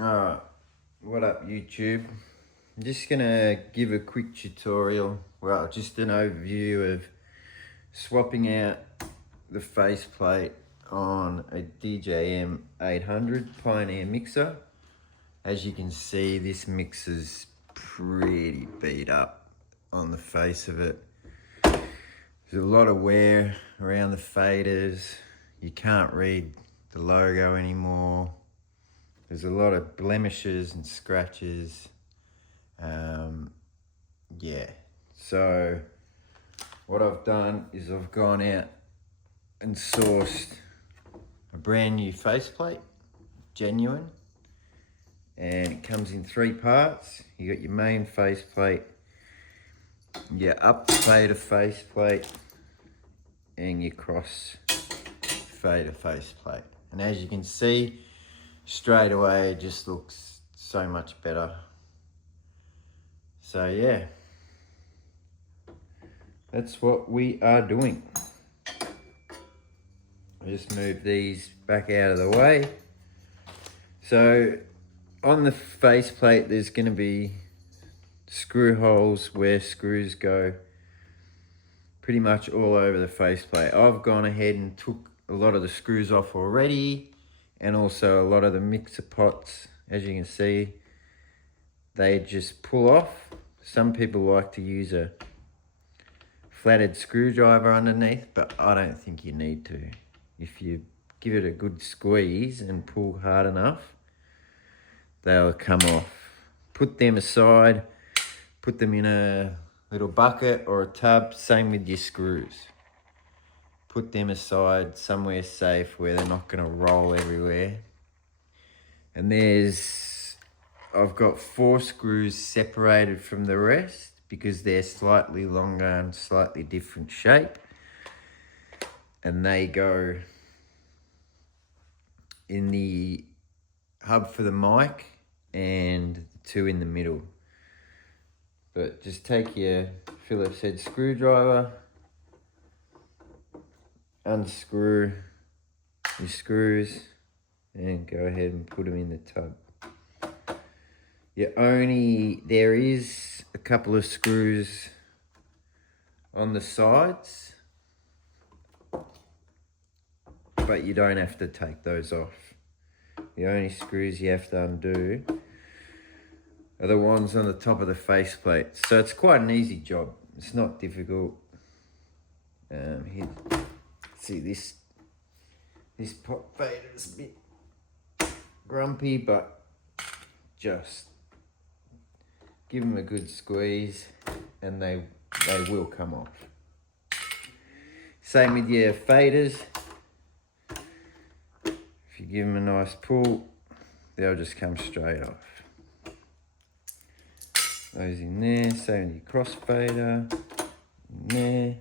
Alright, what up YouTube? I'm just gonna give a quick tutorial, well just an overview of swapping out the faceplate on a D.J.A.E 800 Pioneer mixer. As you can see, this mixer's pretty beat up on the face of it. There's a lot of wear around the faders. You can't read the logo anymore. There's a lot of blemishes and scratches. Yeah, so what I've done is I've gone out and sourced a brand new faceplate, genuine, and it comes in 3 parts. You got your main faceplate, your up fader faceplate, and your cross fader faceplate. And as you can see, straight away it just looks so much better. So yeah, that's what we are doing. I just move these back out of the way. So on the faceplate there's going to be screw holes where screws go pretty much all over the faceplate. I've gone ahead and took a lot of the screws off already, and also a lot of the mixer pots, as you can see, they just pull off. Some people like to use a flathead screwdriver underneath, but I don't think you need to. If you give it a good squeeze and pull hard enough, they'll come off. Put them aside, put them in a little bucket or a tub, same with your screws. Put them aside somewhere safe where they're not going to roll everywhere. And I've got 4 screws separated from the rest because they're slightly longer and slightly different shape. And they go in the hub for the mic and 2 in the middle. But just take your Phillips head screwdriver, unscrew your screws, and go ahead and put them in the tub. There is a couple of screws on the sides, but you don't have to take those off. The only screws you have to undo are the ones on the top of the faceplate. So it's quite an easy job. It's not difficult. Here, see this pop fader is a bit grumpy, but just give them a good squeeze and they will come off. Same with your faders. If you give them a nice pull, they'll just come straight off. Those in there, same with your cross fader, in there.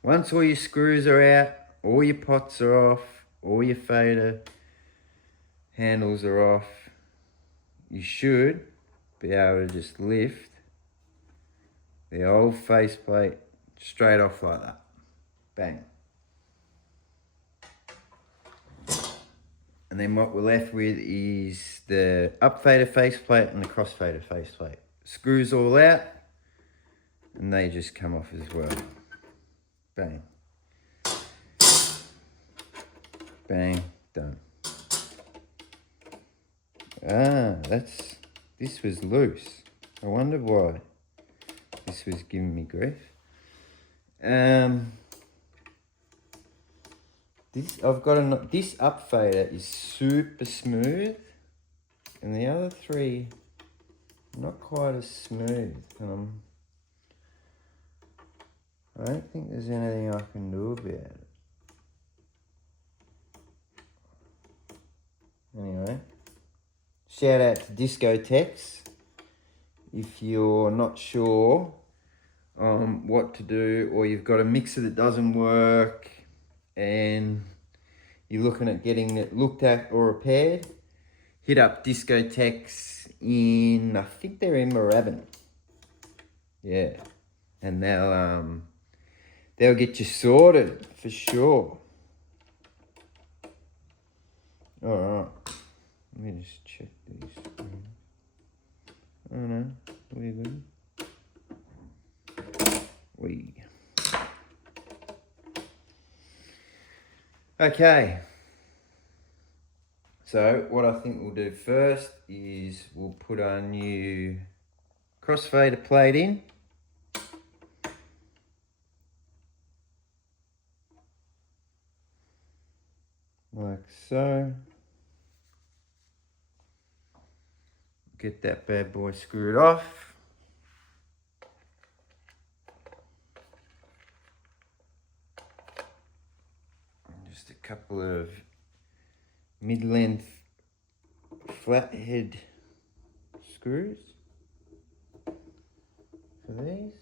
Once all your screws are out, all your pots are off, all your fader handles are off, you should be able to just lift the old faceplate straight off like that. Bang. And then what we're left with is the up fader faceplate and the cross fader faceplate. Screws all out and they just come off as well. Bang. Bang, done. This was loose. I wonder why this was giving me grief. This up fader is super smooth, and the other 3 not quite as smooth. I don't think there's anything I can do about it. Anyway, shout out to D.J.A.E. If you're not sure what to do, or you've got a mixer that doesn't work and you're looking at getting it looked at or repaired, hit up D.J.A.E in, I think they're in Moorabbin. Yeah, and they'll get you sorted for sure. All right, Let me just check these. Oh no, we're good. Okay. So what I think we'll do first is we'll put our new crossfader plate in. Like so. Get that bad boy screwed off. Just a couple of mid-length flathead screws for these.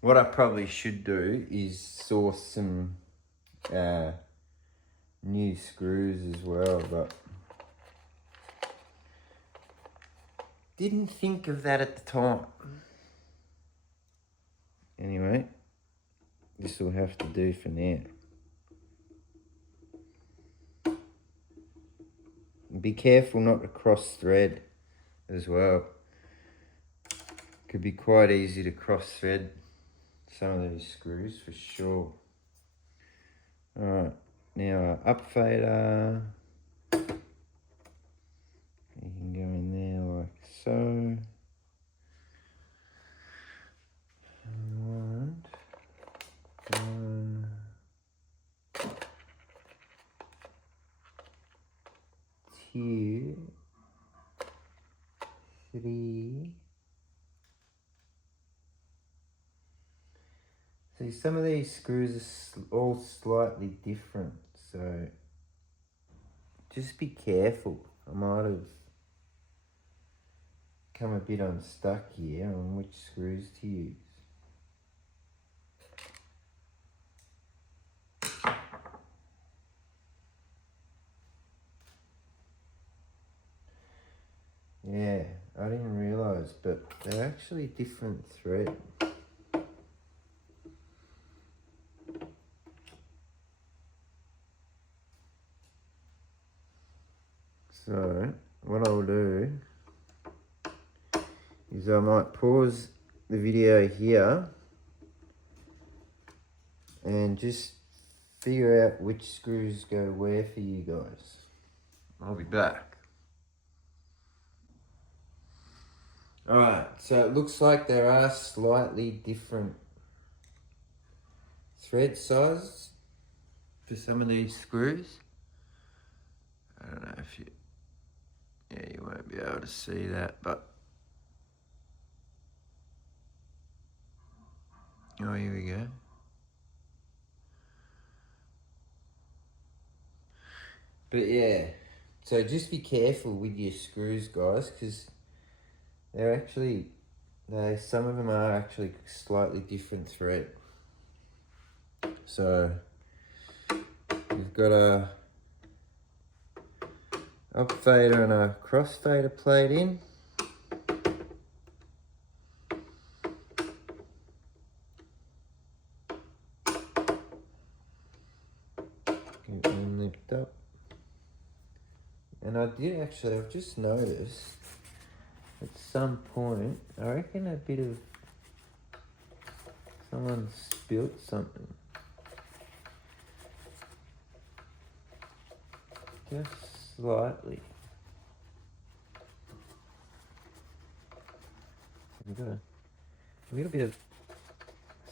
What I probably should do is source some new screws as well, but didn't think of that at the time. Anyway, this will have to do for now. Be careful not to cross thread as well. Could be quite easy to cross thread some of these screws for sure. Alright, now our up fader. You can go in there like so. And 1, 2, 3. See, some of these screws are all slightly different, so just be careful. I might have come a bit unstuck here on which screws to use. Yeah, I didn't realise, but they're actually different thread. So, what I'll do is I might pause the video here and just figure out which screws go where for you guys. I'll be back. Alright, so it looks like there are slightly different thread sizes for some of these screws. I don't know if you, yeah, you won't be able to see that, but oh, here we go. But yeah, so just be careful with your screws, guys, because they're actually, some of them are actually slightly different thread. So we've got a up fader and a cross fader plate in. Get them lipped up. And I did actually, I've just noticed at some point, I reckon a bit of, someone spilt something. Just slightly. We've got a little bit of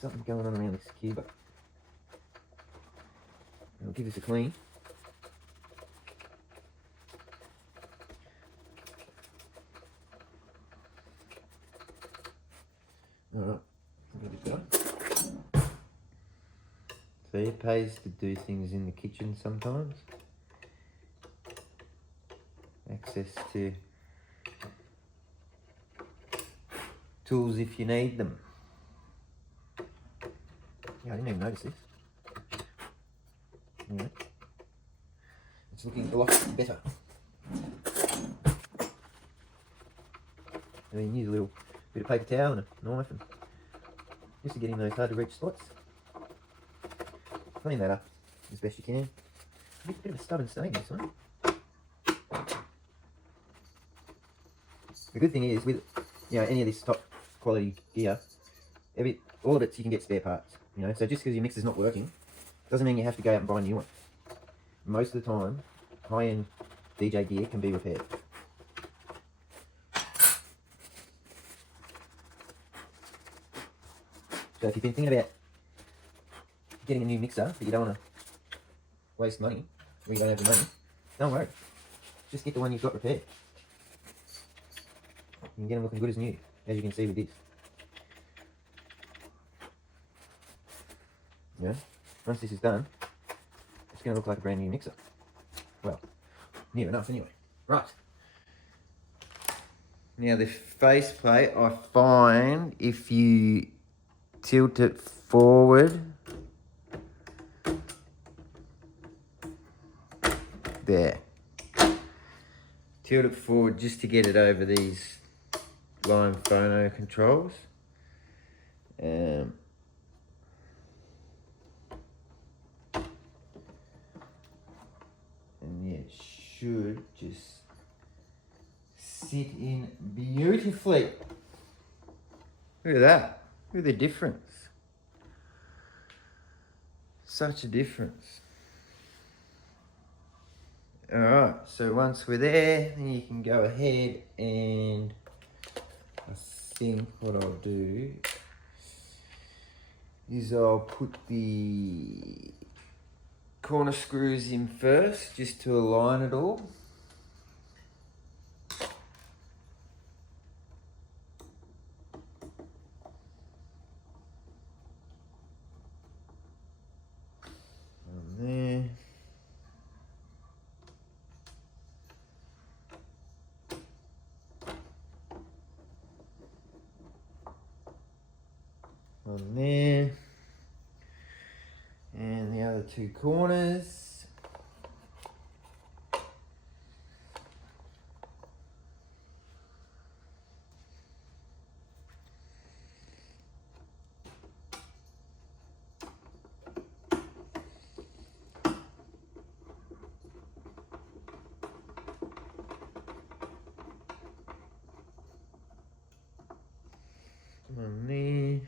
something going on around this cube. I'll give this a clean. Alright, give it a go. So it pays to do things in the kitchen sometimes. Access to tools if you need them. Yeah, I didn't even notice this. Anyway, it's looking a lot better. I mean, use a little bit of paper towel and a knife and just to get in those hard to reach spots. Clean that up as best you can. a bit of a stubborn stain, this one. The good thing is with, you know, any of this top quality gear, all of it you can get spare parts. You know, so just because your mixer's not working, doesn't mean you have to go out and buy a new one. Most of the time, high-end DJ gear can be repaired. So if you've been thinking about getting a new mixer, but you don't want to waste money, or you don't have the money, don't worry. Just get the one you've got repaired. You can get them looking good as new, as you can see with this. Yeah. Once this is done, it's going to look like a brand new mixer. Well, near enough anyway. Right. Now the faceplate, I find if you tilt it forward, there. Tilt it forward just to get it over these line phono controls. And yeah, it should just sit in beautifully. Look at that. Look at the difference. Such a difference. Alright, so once we're there, then you can go ahead and I think what I'll do is I'll put the corner screws in first, just to align it all. And there. On there. And the other two corners. On there.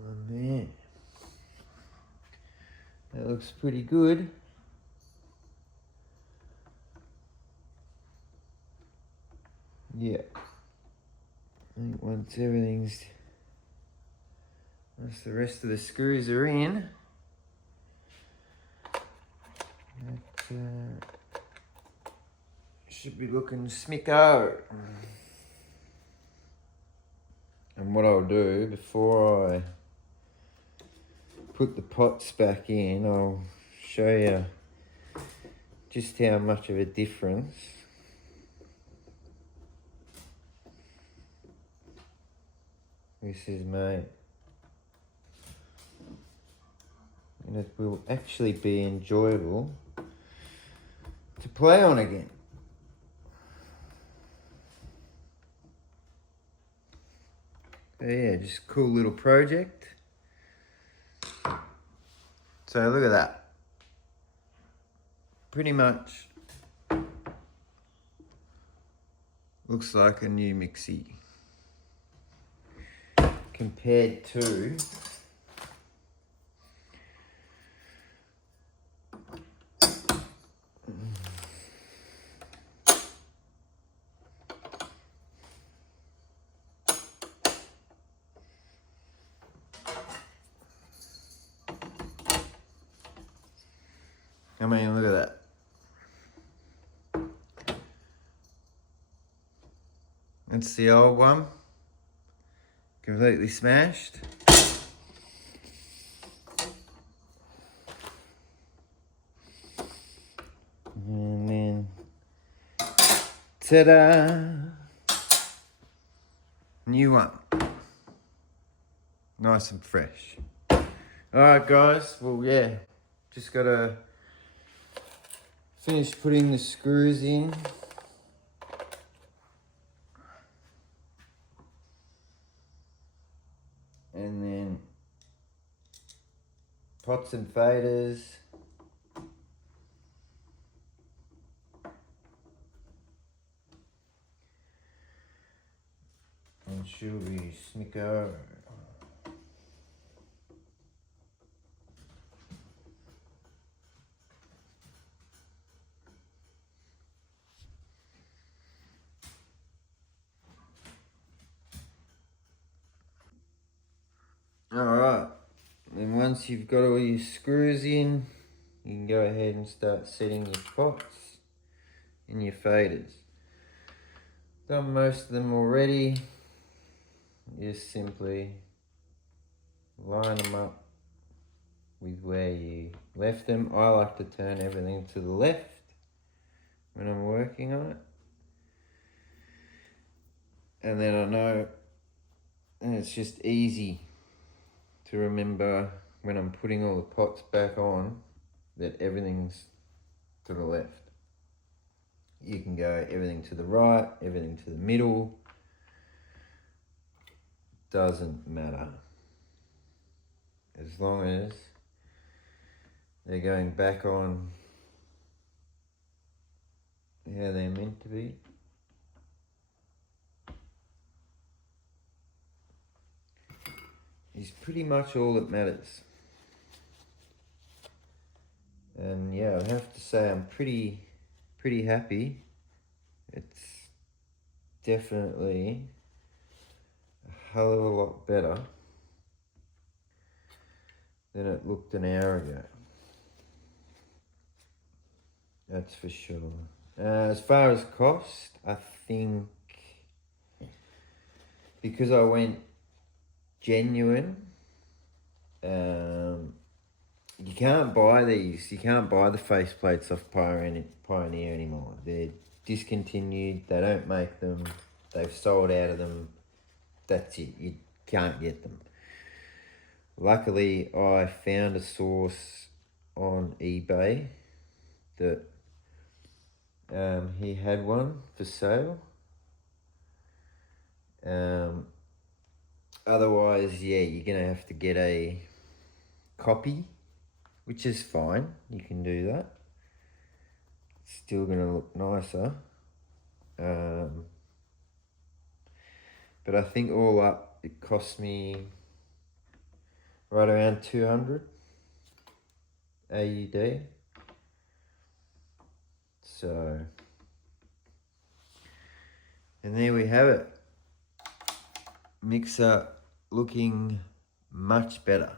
On there. That looks pretty good. Yeah. I think once the rest of the screws are in, that should be looking smicko. And what I'll do before I put the pots back in, I'll show you just how much of a difference this has made. And it will actually be enjoyable to play on again. So yeah, just a cool little project. So look at that. Pretty much looks like a new mixie compared to I mean, look at that. That's the old one. Completely smashed. And then, ta-da! New one. Nice and fresh. Alright guys, well yeah, just gotta finish putting the screws in. And then pots and faders. And should we snicker? Alright, and once you've got all your screws in, you can go ahead and start setting your pots and your faders. Done most of them already. You just simply line them up with where you left them. I like to turn everything to the left when I'm working on it. And then I know, and it's just easy to remember when I'm putting all the pots back on that everything's to the left. You can go everything to the right, everything to the middle. Doesn't matter. As long as they're going back on how they're meant to be. Is pretty much all that matters. And yeah, I have to say I'm pretty happy. It's definitely a hell of a lot better than it looked an hour ago. That's for sure. As far as cost, I think because I went genuine, you can't buy these. You can't buy the faceplates off Pioneer anymore. They're discontinued. They don't make them. They've sold out of them. That's it. You can't get them. Luckily, I found a source on eBay that he had one for sale. Otherwise, yeah, you're gonna have to get a copy, which is fine. You can do that. Still gonna look nicer. But I think all up, it cost me right around 200 AUD. So, and there we have it. Mixer looking much better.